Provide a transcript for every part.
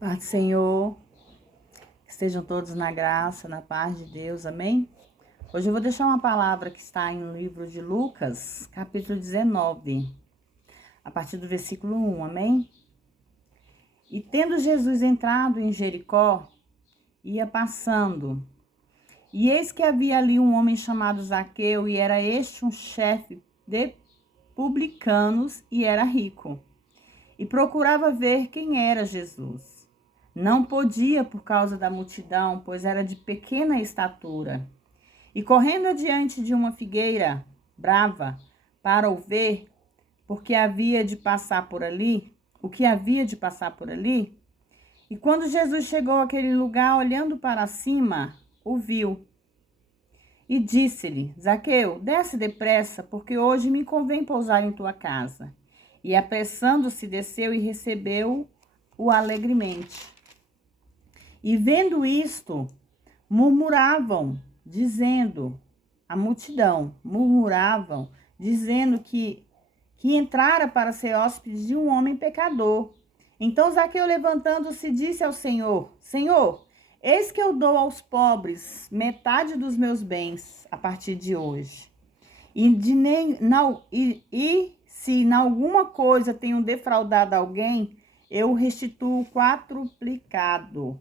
Paz do Senhor, que estejam todos na graça, na paz de Deus, amém? Hoje eu vou deixar uma palavra que está no livro de Lucas, capítulo 19, a partir do versículo 1, amém? E tendo Jesus entrado em Jericó, ia passando, e eis que havia ali um homem chamado Zaqueu, e era este um chefe de publicanos, e era rico, e procurava ver quem era Jesus. Não podia por causa da multidão, pois era de pequena estatura. E correndo adiante de uma figueira brava para o ver, porque havia de passar por ali, o que havia de passar por ali. E quando Jesus chegou àquele lugar, olhando para cima, o viu. E disse-lhe: Zaqueu, desce depressa, porque hoje me convém pousar em tua casa. E apressando-se, desceu e recebeu-o alegremente. E vendo isto, murmuravam, dizendo, a multidão, murmuravam, dizendo que entrara para ser hóspede de um homem pecador. Então Zaqueu, levantando-se, disse ao Senhor: Senhor, eis que eu dou aos pobres metade dos meus bens a partir de hoje. E se em alguma coisa tenho defraudado alguém, eu restituo quadruplicado.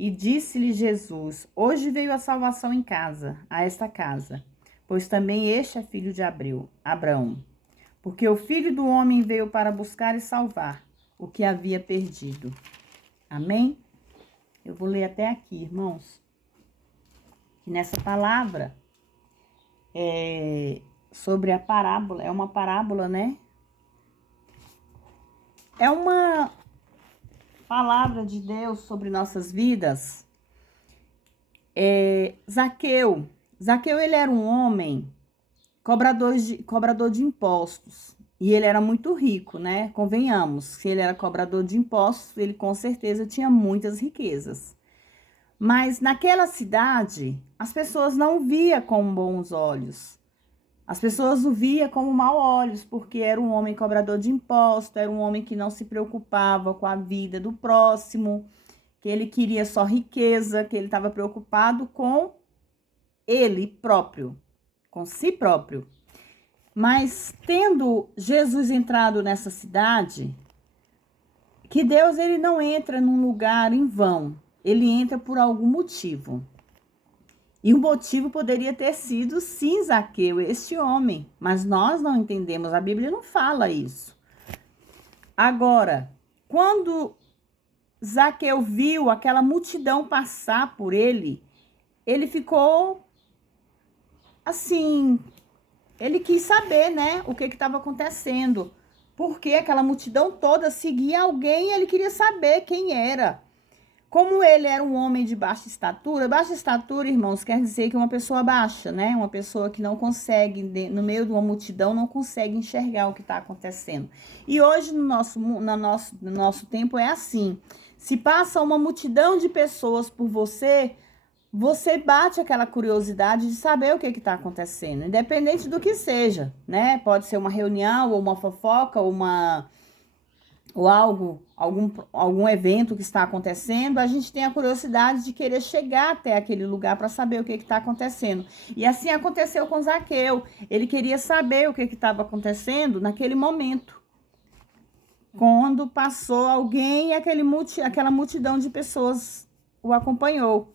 E disse-lhe Jesus: Hoje veio a salvação a esta casa, pois também este é filho de Abraão. Porque o Filho do Homem veio para buscar e salvar o que havia perdido. Amém? Eu vou ler até aqui, irmãos. Que nessa palavra sobre a parábola, é uma parábola, né? É uma palavra de Deus sobre nossas vidas. Zaqueu, ele era um homem cobrador de impostos. E ele era muito rico, né? Convenhamos, se ele era cobrador de impostos, ele com certeza tinha muitas riquezas. Mas naquela cidade, as pessoas não via com bons olhos. As pessoas o via como maus olhos, porque era um homem cobrador de impostos, era um homem que não se preocupava com a vida do próximo, que ele queria só riqueza, que ele estava preocupado com ele próprio, com si próprio. Mas tendo Jesus entrado nessa cidade, que Deus ele não entra num lugar em vão, ele entra por algum motivo. E o motivo poderia ter sido, sim, Zaqueu, este homem. Mas nós não entendemos, a Bíblia não fala isso. Agora, quando Zaqueu viu aquela multidão passar por ele ficou assim, ele quis saber, né, o que estava acontecendo. Porque aquela multidão toda seguia alguém e ele queria saber quem era. Como ele era um homem de baixa estatura, irmãos, quer dizer que uma pessoa baixa, né? Uma pessoa que não consegue, no meio de uma multidão, não consegue enxergar o que está acontecendo. E hoje, no nosso tempo, é assim. Se passa uma multidão de pessoas por você, você bate aquela curiosidade de saber o que está acontecendo, independente do que seja, né? Pode ser uma reunião, ou uma fofoca, ou algum evento que está acontecendo, a gente tem a curiosidade de querer chegar até aquele lugar para saber o que está acontecendo. E assim aconteceu com Zaqueu. Ele queria saber o que estava acontecendo naquele momento. Quando passou alguém e aquela multidão de pessoas o acompanhou.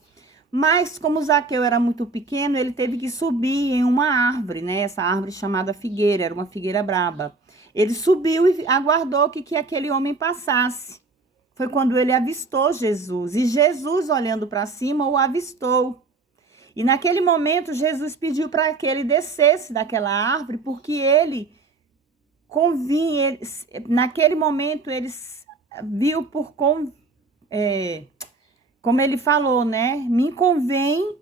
Mas como Zaqueu era muito pequeno, ele teve que subir em uma árvore, né? Essa árvore chamada figueira, era uma figueira braba. Ele subiu e aguardou que aquele homem passasse. Foi quando ele avistou Jesus. E Jesus, olhando para cima, o avistou. E naquele momento, Jesus pediu para que ele descesse daquela árvore, porque naquele momento, ele viu como ele falou, né? Me convém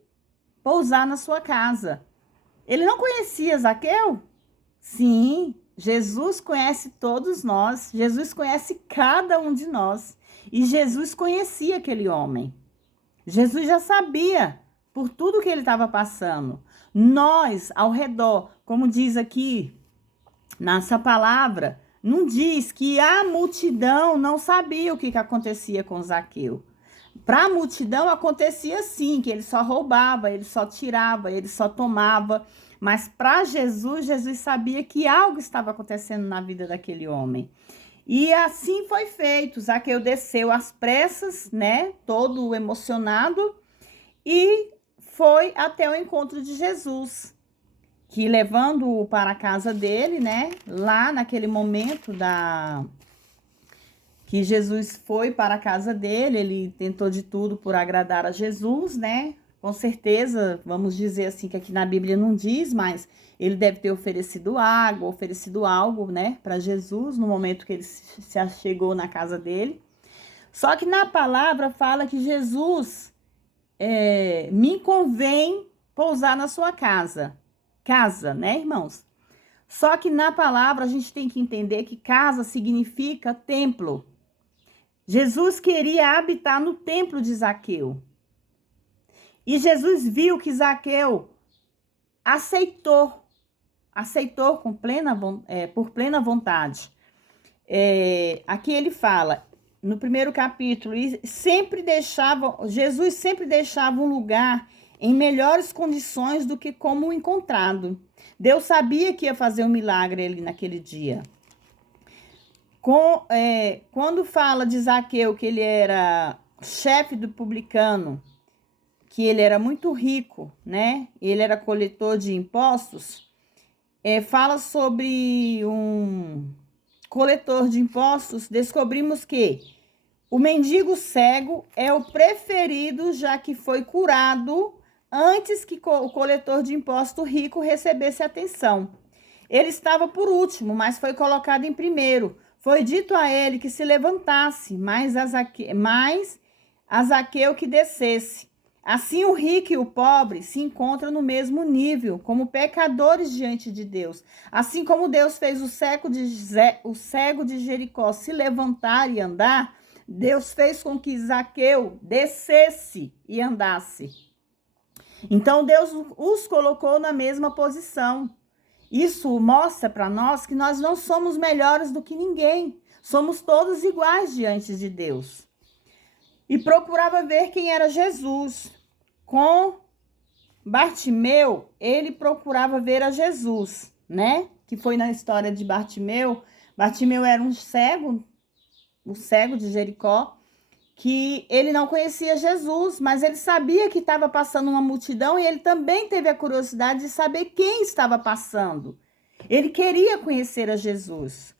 pousar na sua casa. Ele não conhecia Zaqueu? Sim, Jesus conhece todos nós. Jesus conhece cada um de nós. E Jesus conhecia aquele homem. Jesus já sabia por tudo que ele estava passando. Nós, ao redor, como diz aqui nessa palavra, não diz que a multidão não sabia o que acontecia com Zaqueu. Para a multidão acontecia assim, que ele só roubava, ele só tirava, ele só tomava. Mas para Jesus, Jesus sabia que algo estava acontecendo na vida daquele homem. E assim foi feito. Zaqueu desceu às pressas, né? Todo emocionado, e foi até o encontro de Jesus, que levando-o para a casa dele, né? Lá naquele momento que Jesus foi para a casa dele, ele tentou de tudo por agradar a Jesus, né? Com certeza, vamos dizer assim, que aqui na Bíblia não diz, mas ele deve ter oferecido água, oferecido algo, né, para Jesus no momento que ele se achegou na casa dele. Só que na palavra fala que Jesus me convém pousar na sua casa. Casa, né, irmãos? Só que na palavra a gente tem que entender que casa significa templo. Jesus queria habitar no templo de Zaqueu. E Jesus viu que Zaqueu aceitou por plena vontade. Aqui ele fala, no primeiro capítulo, Jesus sempre deixava um lugar em melhores condições do que como o encontrado. Deus sabia que ia fazer um milagre ali naquele dia. Quando fala de Zaqueu que ele era chefe do publicano, que ele era muito rico, né? Ele era coletor de impostos. Fala sobre um coletor de impostos. Descobrimos que o mendigo cego é o preferido, já que foi curado antes que o coletor de imposto rico recebesse atenção. Ele estava por último, mas foi colocado em primeiro. Foi dito a ele que se levantasse, mas a Zaqueu que descesse. Assim, o rico e o pobre se encontram no mesmo nível, como pecadores diante de Deus. Assim como Deus fez o cego de Jericó se levantar e andar, Deus fez com que Zaqueu descesse e andasse. Então, Deus os colocou na mesma posição. Isso mostra para nós que nós não somos melhores do que ninguém. Somos todos iguais diante de Deus. E procurava ver quem era Jesus. Com Bartimeu, ele procurava ver a Jesus, né? Que foi na história de Bartimeu. Bartimeu era um cego, o cego de Jericó, que ele não conhecia Jesus, mas ele sabia que estava passando uma multidão e ele também teve a curiosidade de saber quem estava passando. Ele queria conhecer a Jesus.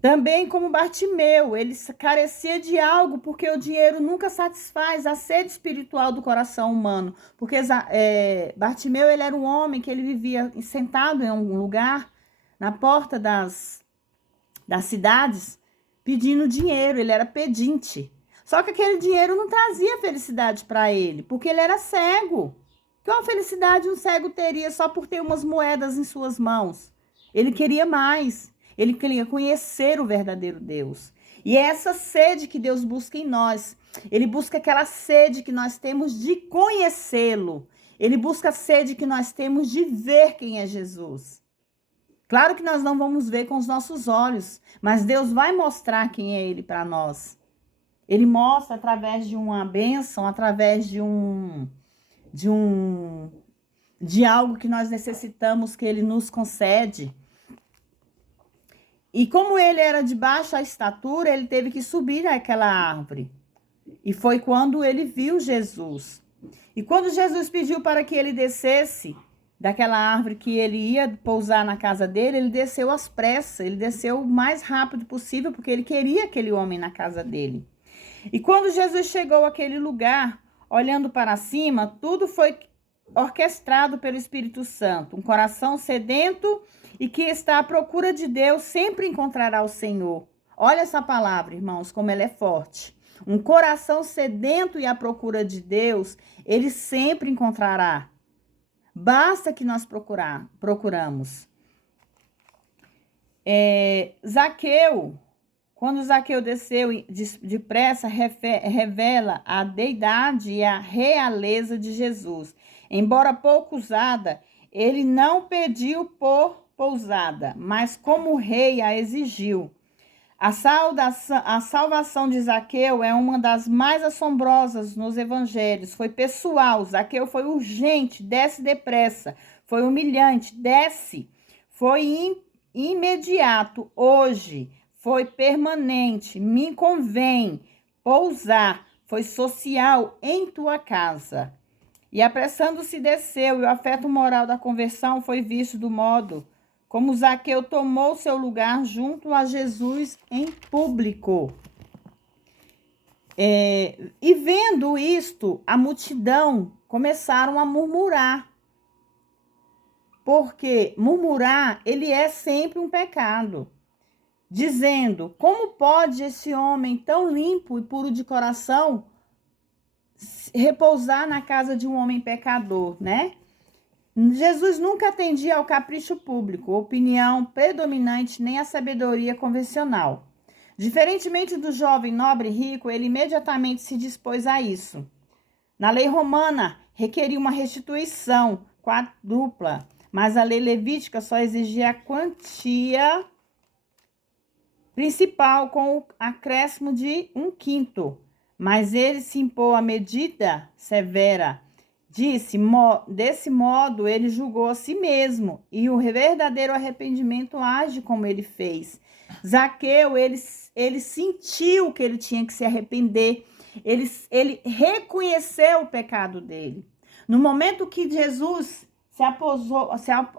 Também como Bartimeu, ele carecia de algo, porque o dinheiro nunca satisfaz a sede espiritual do coração humano. Porque Bartimeu, ele era um homem que ele vivia sentado em algum lugar, na porta das cidades, pedindo dinheiro, ele era pedinte. Só que aquele dinheiro não trazia felicidade para ele, porque ele era cego. Que uma felicidade um cego teria só por ter umas moedas em suas mãos? Ele queria mais. Ele queria conhecer o verdadeiro Deus. E é essa sede que Deus busca em nós. Ele busca aquela sede que nós temos de conhecê-lo. Ele busca a sede que nós temos de ver quem é Jesus. Claro que nós não vamos ver com os nossos olhos, mas Deus vai mostrar quem é Ele para nós. Ele mostra através de uma bênção, através de algo que nós necessitamos que Ele nos concede. E como ele era de baixa estatura, ele teve que subir àquela árvore. E foi quando ele viu Jesus. E quando Jesus pediu para que ele descesse daquela árvore que ele ia pousar na casa dele, ele desceu às pressas, ele desceu o mais rápido possível, porque ele queria aquele homem na casa dele. E quando Jesus chegou àquele lugar, olhando para cima, tudo foi orquestrado pelo Espírito Santo. Um coração sedento e que está à procura de Deus sempre encontrará o Senhor. Olha essa palavra, irmãos, como ela é forte. Um coração sedento e à procura de Deus, ele sempre encontrará. Basta que nós procuramos. Zaqueu, quando Zaqueu desceu depressa, revela a deidade e a realeza de Jesus. Embora pouco usada, ele não pediu por pousada, mas como o rei a exigiu. A salvação de Zaqueu é uma das mais assombrosas nos evangelhos. Foi pessoal, Zaqueu foi urgente, desce depressa. Foi humilhante, desce. Foi imediato, hoje. Foi permanente, me convém pousar. Foi social em tua casa. E apressando-se desceu, e o afeto moral da conversão foi visto do modo como Zaqueu tomou seu lugar junto a Jesus em público. E vendo isto, a multidão começaram a murmurar. Porque murmurar, ele é sempre um pecado. Dizendo, como pode esse homem tão limpo e puro de coração repousar na casa de um homem pecador, né? Jesus nunca atendia ao capricho público, opinião predominante, nem à sabedoria convencional. Diferentemente do jovem nobre e rico, ele imediatamente se dispôs a isso. Na lei romana, requeria uma restituição quádrupla, mas a lei levítica só exigia a quantia principal com o acréscimo de 1/5. Mas ele se impôs a medida severa. Desse modo, ele julgou a si mesmo, e o verdadeiro arrependimento age como ele fez. Zaqueu, ele sentiu que ele tinha que se arrepender, ele reconheceu o pecado dele. No momento que Jesus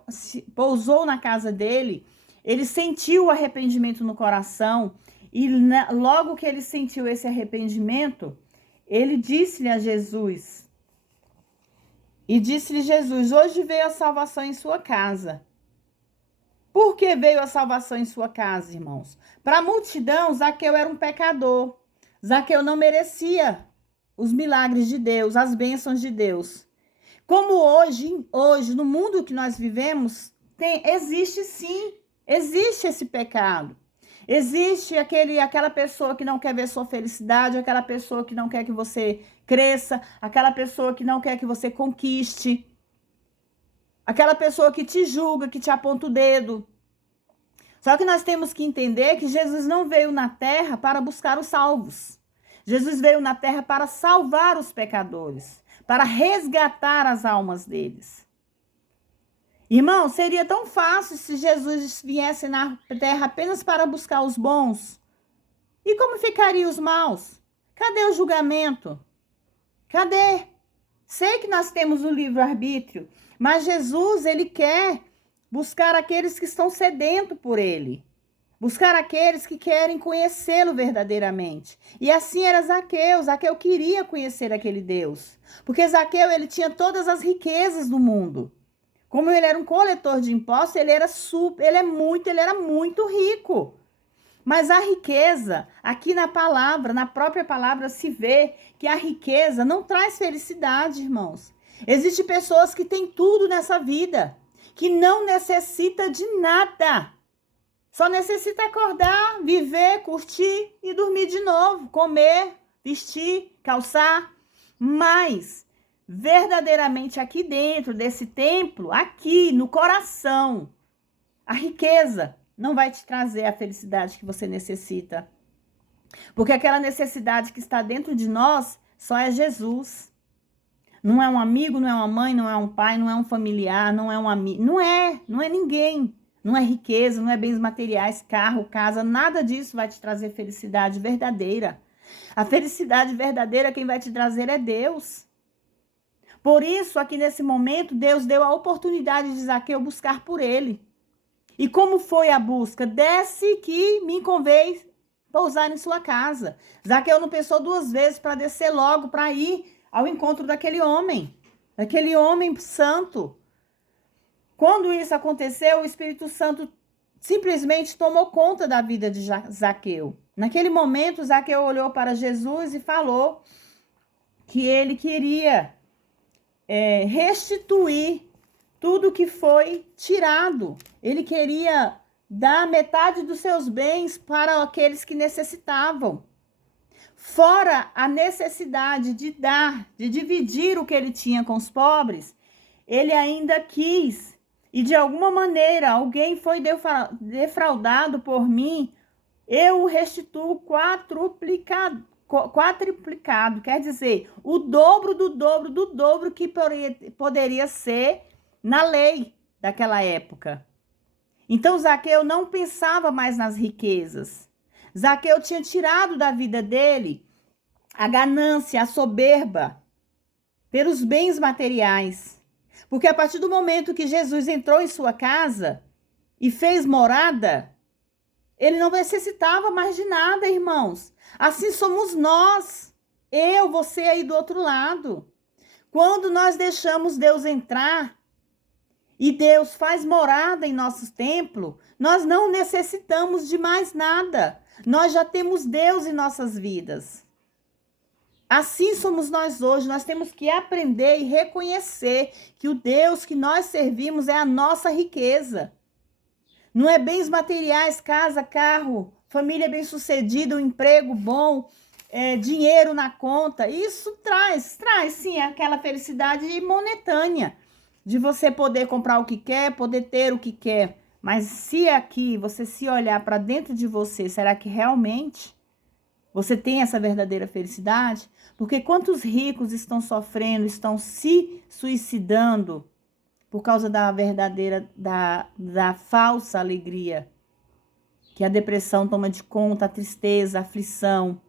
se pousou na casa dele, ele sentiu o arrependimento no coração, e logo que ele sentiu esse arrependimento, ele disse-lhe a Jesus... E disse-lhe Jesus, hoje veio a salvação em sua casa. Por que veio a salvação em sua casa, irmãos? Para a multidão, Zaqueu era um pecador. Zaqueu não merecia os milagres de Deus, as bênçãos de Deus. Como hoje no mundo que nós vivemos, existe sim, existe esse pecado. Existe aquela pessoa que não quer ver sua felicidade, aquela pessoa que não quer que você cresça, aquela pessoa que não quer que você conquiste, aquela pessoa que te julga, que te aponta o dedo. Só que nós temos que entender que Jesus não veio na terra para buscar os salvos. Jesus veio na terra para salvar os pecadores, para resgatar as almas deles. Irmão, seria tão fácil se Jesus viesse na terra apenas para buscar os bons. E como ficariam os maus? Cadê o julgamento? Cadê? Sei que nós temos o livre-arbítrio, mas Jesus, ele quer buscar aqueles que estão sedentos por ele. Buscar aqueles que querem conhecê-lo verdadeiramente. E assim era Zaqueu. Zaqueu queria conhecer aquele Deus. Porque Zaqueu, ele tinha todas as riquezas do mundo. Como ele era um coletor de impostos, ele era muito rico. Mas a riqueza, aqui na própria palavra, se vê que a riqueza não traz felicidade, irmãos. Existem pessoas que têm tudo nessa vida, que não necessita de nada. Só necessita acordar, viver, curtir e dormir de novo, comer, vestir, calçar. Mas verdadeiramente aqui dentro desse templo, aqui no coração, a riqueza não vai te trazer a felicidade que você necessita. Porque aquela necessidade que está dentro de nós só é Jesus. Não é um amigo, não é uma mãe, não é um pai, não é um familiar, não é um amigo. Não é ninguém. Não é riqueza, não é bens materiais, carro, casa, nada disso vai te trazer felicidade verdadeira. A felicidade verdadeira quem vai te trazer é Deus. Por isso, aqui nesse momento, Deus deu a oportunidade de Zaqueu buscar por ele. E como foi a busca? Desce que me convém pousar em sua casa. Zaqueu não pensou duas vezes para descer logo, para ir ao encontro daquele homem santo. Quando isso aconteceu, o Espírito Santo simplesmente tomou conta da vida de Zaqueu. Naquele momento, Zaqueu olhou para Jesus e falou que ele queria restituir tudo que foi tirado. Ele queria dar metade dos seus bens para aqueles que necessitavam. Fora a necessidade de dar, de dividir o que ele tinha com os pobres, ele ainda quis e de alguma maneira alguém foi defraudado por mim, eu o restituo quadruplicado, quer dizer, o dobro do dobro do dobro que poderia ser na lei daquela época. Então Zaqueu não pensava mais nas riquezas. Zaqueu tinha tirado da vida dele a ganância, a soberba pelos bens materiais. Porque a partir do momento que Jesus entrou em sua casa e fez morada, ele não necessitava mais de nada, irmãos. Assim somos nós. Eu, você aí do outro lado. Quando nós deixamos Deus entrar e Deus faz morada em nosso templo, nós não necessitamos de mais nada. Nós já temos Deus em nossas vidas. Assim somos nós hoje. Nós temos que aprender e reconhecer que o Deus que nós servimos é a nossa riqueza. Não é bens materiais, casa, carro, família bem-sucedida, um emprego bom, dinheiro na conta. Isso traz sim aquela felicidade momentânea de você poder comprar o que quer, poder ter o que quer. Mas se aqui você se olhar para dentro de você, será que realmente você tem essa verdadeira felicidade? Porque quantos ricos estão sofrendo, estão se suicidando por causa da verdadeira, da falsa alegria, que a depressão toma de conta, a tristeza, a aflição,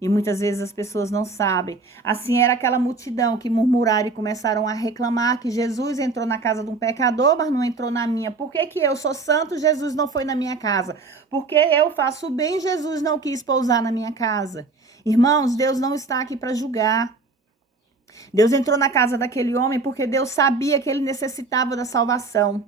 e muitas vezes as pessoas não sabem. Assim era aquela multidão que murmuraram e começaram a reclamar que Jesus entrou na casa de um pecador, mas não entrou na minha. Por que que eu sou santo, Jesus não foi na minha casa? Porque eu faço bem, Jesus não quis pousar na minha casa. Irmãos, Deus não está aqui para julgar. Deus entrou na casa daquele homem porque Deus sabia que ele necessitava da salvação.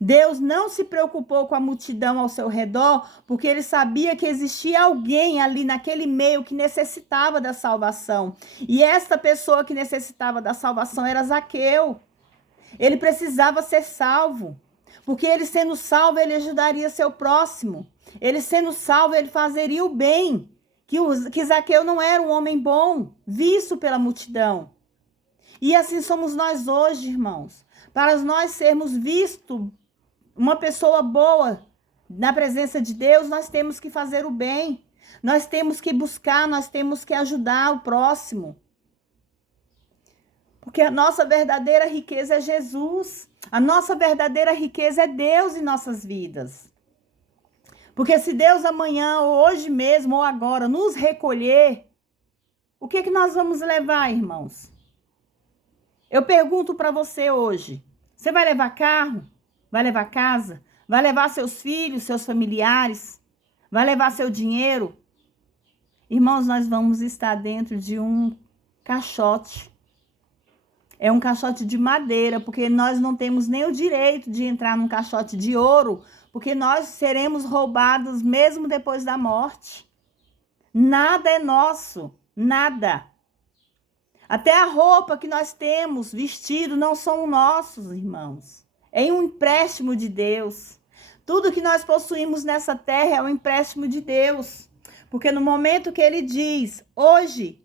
Deus não se preocupou com a multidão ao seu redor, porque ele sabia que existia alguém ali naquele meio que necessitava da salvação. E esta pessoa que necessitava da salvação era Zaqueu. Ele precisava ser salvo, porque ele sendo salvo, ele ajudaria seu próximo. Ele sendo salvo, ele fazeria o bem. Que Zaqueu não era um homem bom, visto pela multidão. E assim somos nós hoje, irmãos. Para nós sermos vistos uma pessoa boa na presença de Deus, nós temos que fazer o bem. Nós temos que buscar, nós temos que ajudar o próximo. Porque a nossa verdadeira riqueza é Jesus. A nossa verdadeira riqueza é Deus em nossas vidas. Porque se Deus amanhã, ou hoje mesmo, ou agora, nos recolher, o que nós vamos levar, irmãos? Eu pergunto para você hoje, você vai levar carro? Vai levar casa? Vai levar seus filhos, seus familiares? Vai levar seu dinheiro? Irmãos, nós vamos estar dentro de um caixote. É um caixote de madeira, porque nós não temos nem o direito de entrar num caixote de ouro, porque nós seremos roubados mesmo depois da morte. Nada é nosso, nada. Até a roupa que nós temos vestido não são nossos, irmãos. É um empréstimo de Deus. Tudo que nós possuímos nessa terra é um empréstimo de Deus. Porque no momento que ele diz, hoje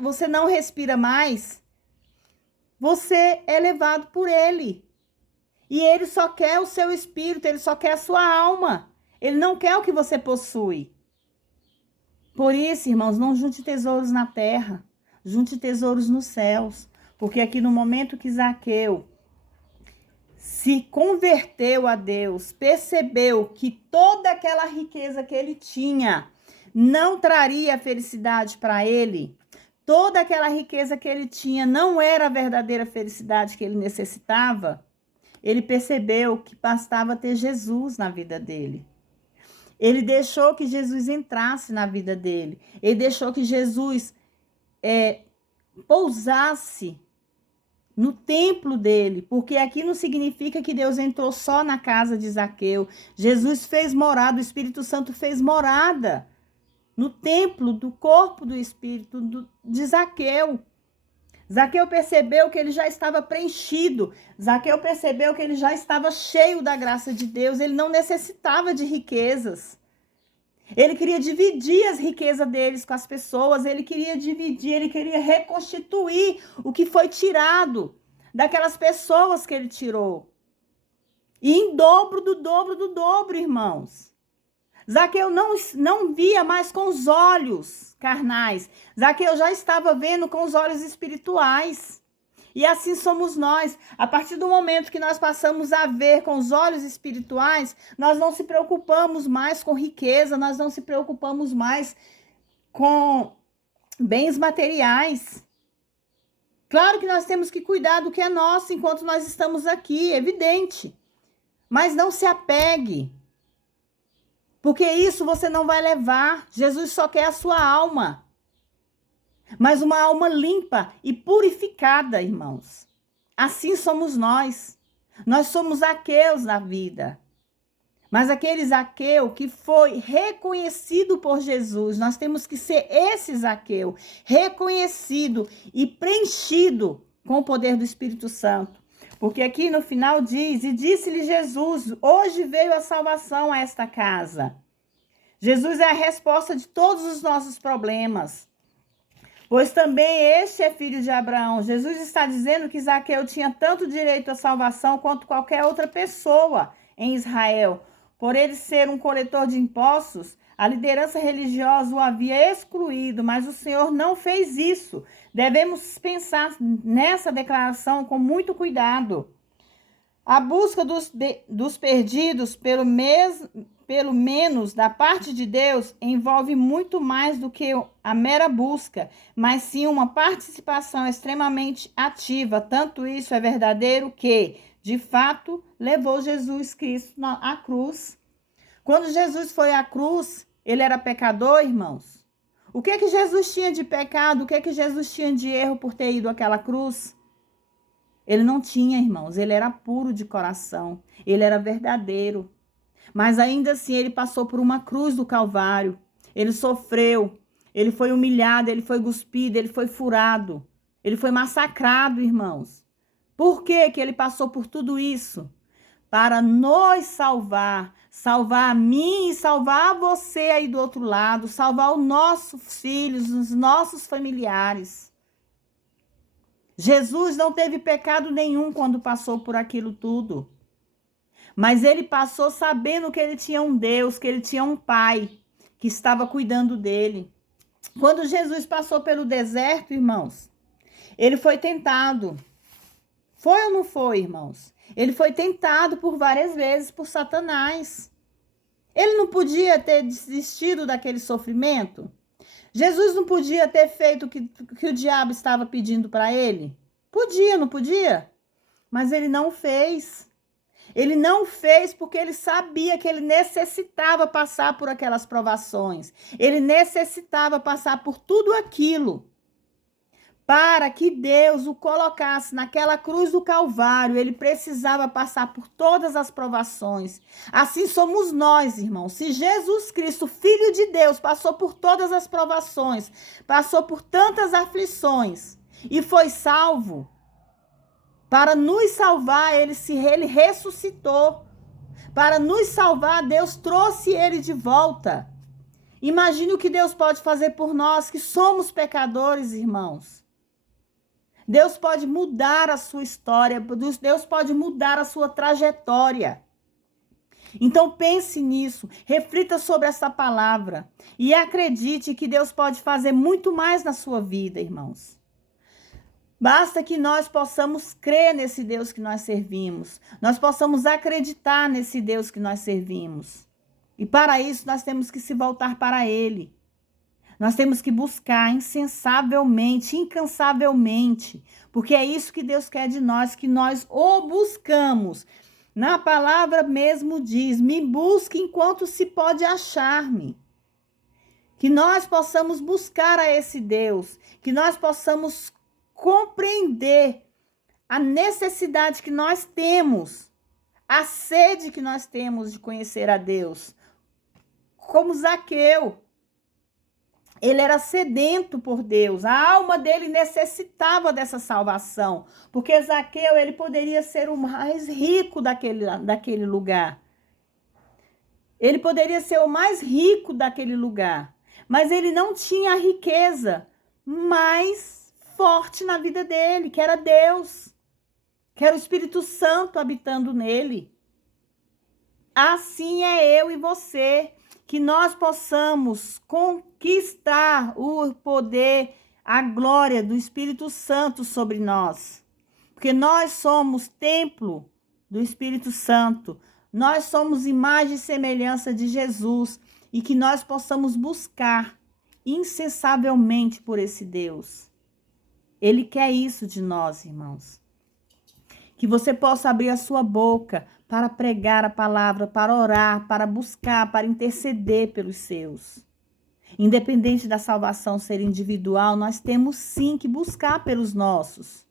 você não respira mais, você é levado por ele. E ele só quer o seu espírito, ele só quer a sua alma. Ele não quer o que você possui. Por isso, irmãos, não junte tesouros na terra, junte tesouros nos céus. Porque aqui no momento que Zaqueu se converteu a Deus, percebeu que toda aquela riqueza que ele tinha não traria felicidade para ele, toda aquela riqueza que ele tinha não era a verdadeira felicidade que ele necessitava, ele percebeu que bastava ter Jesus na vida dele. Ele deixou que Jesus entrasse na vida dele. Ele deixou que Jesus pousasse no templo dele. Porque aqui não significa que Deus entrou só na casa de Zaqueu. Jesus fez morada, o Espírito Santo fez morada no templo do corpo do Espírito de Zaqueu. Zaqueu percebeu que ele já estava preenchido. Zaqueu percebeu que ele já estava cheio da graça de Deus. Ele não necessitava de riquezas. Ele queria dividir as riquezas deles com as pessoas. Ele queria dividir, ele queria reconstituir o que foi tirado. daquelas pessoas que ele tirou. E em dobro do dobro do dobro, irmãos. Zaqueu não via mais com os olhos carnais. Zaqueu já estava vendo com os olhos espirituais. E assim somos nós. A partir do momento que nós passamos a ver com os olhos espirituais, nós não se preocupamos mais com riqueza, nós não se preocupamos mais com bens materiais. Claro que nós temos que cuidar do que é nosso enquanto nós estamos aqui, evidente. Mas não se apegue. Porque isso você não vai levar. Jesus só quer a sua alma. Mas uma alma limpa e purificada, irmãos. Assim somos nós. Nós somos Zaqueus na vida. Mas aquele Zaqueu que foi reconhecido por Jesus, nós temos que ser esse Zaqueu, reconhecido e preenchido com o poder do Espírito Santo. Porque aqui no final diz, e disse-lhe Jesus, hoje veio a salvação a esta casa. Jesus é a resposta de todos os nossos problemas. Pois também este é filho de Abraão. Jesus está dizendo que Zaqueu tinha tanto direito à salvação quanto qualquer outra pessoa em Israel. Por ele ser um coletor de impostos, a liderança religiosa o havia excluído, mas o Senhor não fez isso. Devemos pensar nessa declaração com muito cuidado. A busca dos perdidos, pelo menos da parte de Deus, envolve muito mais do que a mera busca, mas sim uma participação extremamente ativa. Tanto isso é verdadeiro que, de fato, levou Jesus Cristo à cruz. Quando Jesus foi à cruz, ele era pecador, irmãos? O que Jesus tinha de pecado? O que Jesus tinha de erro por ter ido àquela cruz? Ele não tinha, irmãos. Ele era puro de coração. Ele era verdadeiro. Mas ainda assim, ele passou por uma cruz do Calvário. Ele sofreu. Ele foi humilhado. Ele foi cuspido. Ele foi furado. Ele foi massacrado, irmãos. Por que ele passou por tudo isso? Para nos salvar. Salvar a mim e salvar você aí do outro lado. Salvar os nossos filhos, os nossos familiares. Jesus não teve pecado nenhum quando passou por aquilo tudo. Mas ele passou sabendo que ele tinha um Deus, que ele tinha um Pai que estava cuidando dele. Quando Jesus passou pelo deserto, irmãos, ele foi tentado. Foi ou não foi, irmãos? Ele foi tentado por várias vezes por Satanás. Ele não podia ter desistido daquele sofrimento? Jesus não podia ter feito o que o diabo estava pedindo para ele? Podia, não podia? Mas ele não fez. Ele não fez porque ele sabia que ele necessitava passar por aquelas provações. Ele necessitava passar por tudo aquilo para que Deus o colocasse naquela cruz do Calvário. Ele precisava passar por todas as provações. Assim somos nós, irmãos. Se Jesus Cristo, Filho de Deus, passou por todas as provações, passou por tantas aflições e foi salvo, para nos salvar, ele ressuscitou. Para nos salvar, Deus trouxe ele de volta. Imagine o que Deus pode fazer por nós, que somos pecadores, irmãos. Deus pode mudar a sua história, Deus pode mudar a sua trajetória. Então pense nisso, reflita sobre essa palavra e acredite que Deus pode fazer muito mais na sua vida, irmãos. Basta que nós possamos crer nesse Deus que nós servimos, nós possamos acreditar nesse Deus que nós servimos. E para isso nós temos que se voltar para Ele. Nós temos que buscar incansavelmente, porque é isso que Deus quer de nós, que nós o buscamos. Na palavra mesmo diz, me busque enquanto se pode achar-me. Que nós possamos buscar a esse Deus, que nós possamos compreender a necessidade que nós temos, a sede que nós temos de conhecer a Deus. Como Zaqueu. Ele era sedento por Deus, a alma dele necessitava dessa salvação, porque Zaqueu, ele poderia ser o mais rico daquele lugar. Ele poderia ser o mais rico daquele lugar, mas ele não tinha a riqueza mais forte na vida dele, que era Deus. Quero o Espírito Santo habitando nele. Assim é eu e você, que nós possamos conquistar o poder, a glória do Espírito Santo sobre nós. Porque nós somos templo do Espírito Santo. Nós somos imagem e semelhança de Jesus. E que nós possamos buscar incessavelmente por esse Deus. Ele quer isso de nós, irmãos. Que você possa abrir a sua boca para pregar a palavra, para orar, para buscar, para interceder pelos seus. Independente da salvação ser individual, nós temos sim que buscar pelos nossos.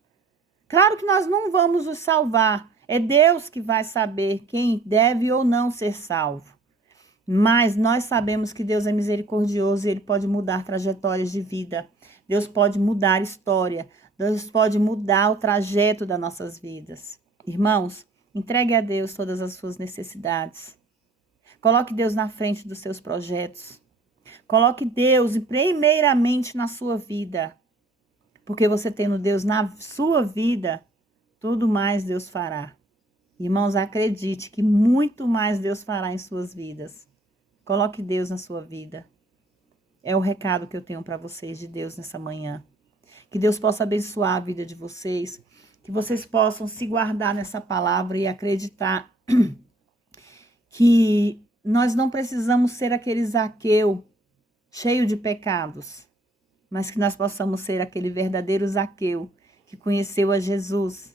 Claro que nós não vamos os salvar. É Deus que vai saber quem deve ou não ser salvo. Mas nós sabemos que Deus é misericordioso e Ele pode mudar trajetórias de vida. Deus pode mudar a história. Deus pode mudar o trajeto das nossas vidas. Irmãos, entregue a Deus todas as suas necessidades. Coloque Deus na frente dos seus projetos. Coloque Deus primeiramente na sua vida. Porque você tendo Deus na sua vida, tudo mais Deus fará. Irmãos, acredite que muito mais Deus fará em suas vidas. Coloque Deus na sua vida. É o recado que eu tenho para vocês de Deus nessa manhã. Que Deus possa abençoar a vida de vocês. Que vocês possam se guardar nessa palavra e acreditar que nós não precisamos ser aquele Zaqueu cheio de pecados, mas que nós possamos ser aquele verdadeiro Zaqueu que conheceu a Jesus,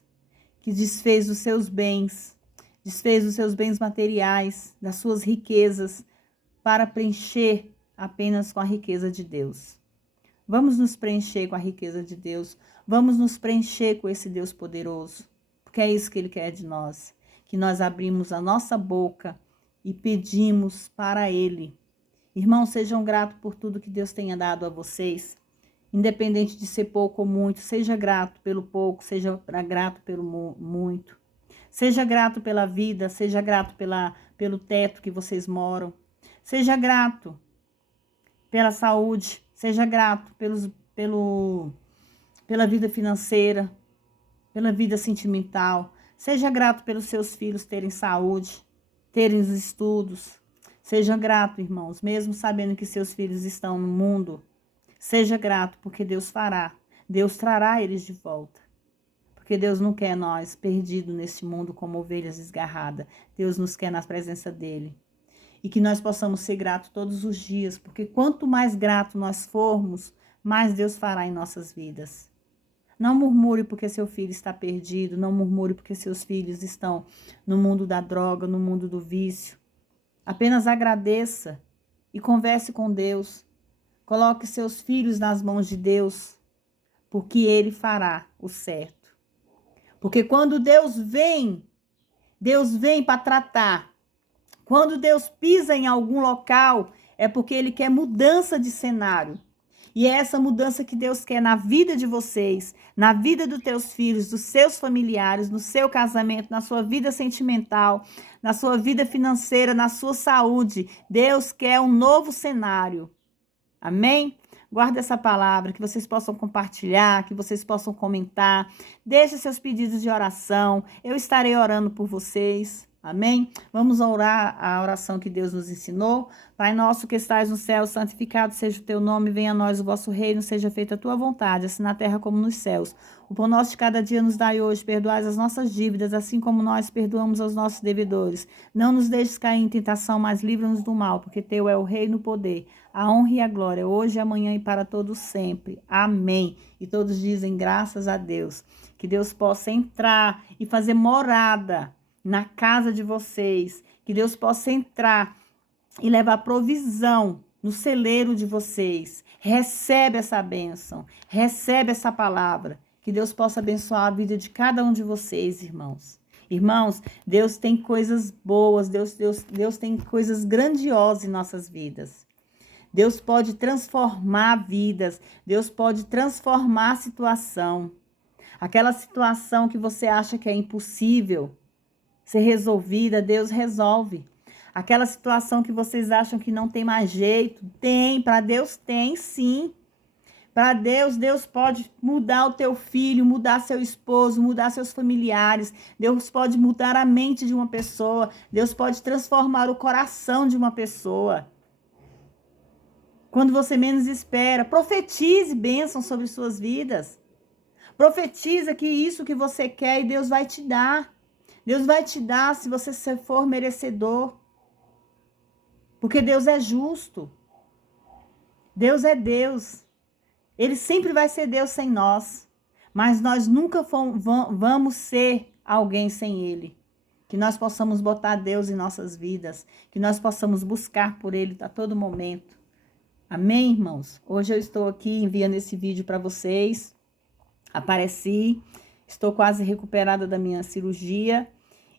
que desfez os seus bens materiais, das suas riquezas, para preencher apenas com a riqueza de Deus. Vamos nos preencher com a riqueza de Deus. Vamos nos preencher com esse Deus poderoso. Porque é isso que Ele quer de nós. Que nós abrimos a nossa boca e pedimos para Ele. Irmãos, sejam gratos por tudo que Deus tenha dado a vocês. Independente de ser pouco ou muito. Seja grato pelo pouco, seja grato pelo muito. Seja grato pela vida, seja grato pelo teto que vocês moram. Seja grato pela saúde, seja grato pela vida financeira, pela vida sentimental. Seja grato pelos seus filhos terem saúde, terem os estudos. Seja grato, irmãos, mesmo sabendo que seus filhos estão no mundo. Seja grato, porque Deus fará. Deus trará eles de volta. Porque Deus não quer nós perdidos neste mundo como ovelhas desgarradas. Deus nos quer na presença dEle. E que nós possamos ser gratos todos os dias, porque quanto mais grato nós formos, mais Deus fará em nossas vidas. Não murmure porque seu filho está perdido, não murmure porque seus filhos estão no mundo da droga, no mundo do vício. Apenas agradeça e converse com Deus. Coloque seus filhos nas mãos de Deus, porque Ele fará o certo. Porque quando Deus vem para tratar. Quando Deus pisa em algum local, é porque Ele quer mudança de cenário. E é essa mudança que Deus quer na vida de vocês, na vida dos teus filhos, dos seus familiares, no seu casamento, na sua vida sentimental, na sua vida financeira, na sua saúde. Deus quer um novo cenário. Amém? Guarda essa palavra, que vocês possam compartilhar, que vocês possam comentar. Deixe seus pedidos de oração. Eu estarei orando por vocês. Amém? Vamos orar a oração que Deus nos ensinou. Pai nosso que estais no céu, santificado seja o teu nome, venha a nós o vosso reino, seja feita a tua vontade, assim na terra como nos céus. O pão nosso de cada dia nos dai hoje, perdoai as nossas dívidas, assim como nós perdoamos aos nossos devedores. Não nos deixes cair em tentação, mas livra-nos do mal, porque teu é o reino, o poder, a honra e a glória, hoje, amanhã e para todos sempre. Amém. E todos dizem graças a Deus. Que Deus possa entrar e fazer morada na casa de vocês, que Deus possa entrar e levar provisão no celeiro de vocês. Recebe essa bênção, recebe essa palavra, que Deus possa abençoar a vida de cada um de vocês, irmãos. Irmãos, Deus tem coisas boas, Deus tem coisas grandiosas em nossas vidas. Deus pode transformar vidas, Deus pode transformar a situação. Aquela situação que você acha que é impossível ser resolvida, Deus resolve. Aquela situação que vocês acham que não tem mais jeito, tem, para Deus tem sim. Para Deus, Deus pode mudar o teu filho, mudar seu esposo, mudar seus familiares. Deus pode mudar a mente de uma pessoa. Deus pode transformar o coração de uma pessoa. Quando você menos espera, profetize bênção sobre suas vidas. Profetiza que isso que você quer e Deus vai te dar. Deus vai te dar se você for merecedor. Porque Deus é justo. Deus é Deus. Ele sempre vai ser Deus sem nós. Mas nós nunca vamos ser alguém sem Ele. Que nós possamos botar Deus em nossas vidas. Que nós possamos buscar por Ele a todo momento. Amém, irmãos? Hoje eu estou aqui enviando esse vídeo para vocês. Apareci. Estou quase recuperada da minha cirurgia.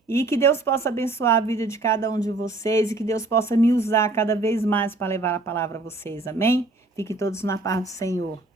E que Deus possa abençoar a vida de cada um de vocês. E que Deus possa me usar cada vez mais para levar a palavra a vocês. Amém? Fiquem todos na paz do Senhor.